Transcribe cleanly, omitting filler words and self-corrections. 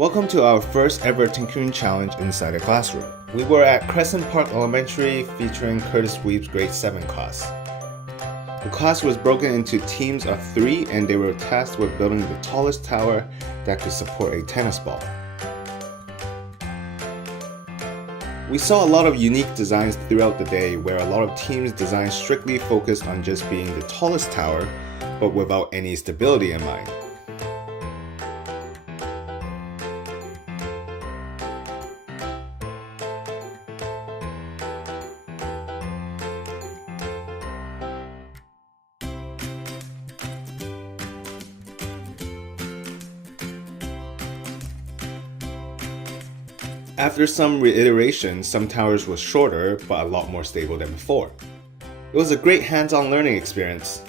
Welcome to our first ever Tinkerine challenge inside a classroom. We were at Crescent Park Elementary featuring Curtis Wiebe's grade 7 class. The class was broken into teams of 3 and they were tasked with building the tallest tower that could support a tennis ball. We saw a lot of unique designs throughout the day where a lot of teams' designs strictly focused on just being the tallest tower, but without any stability in mind. After some reiteration, some towers were shorter but a lot more stable than before. It was a great hands-on learning experience.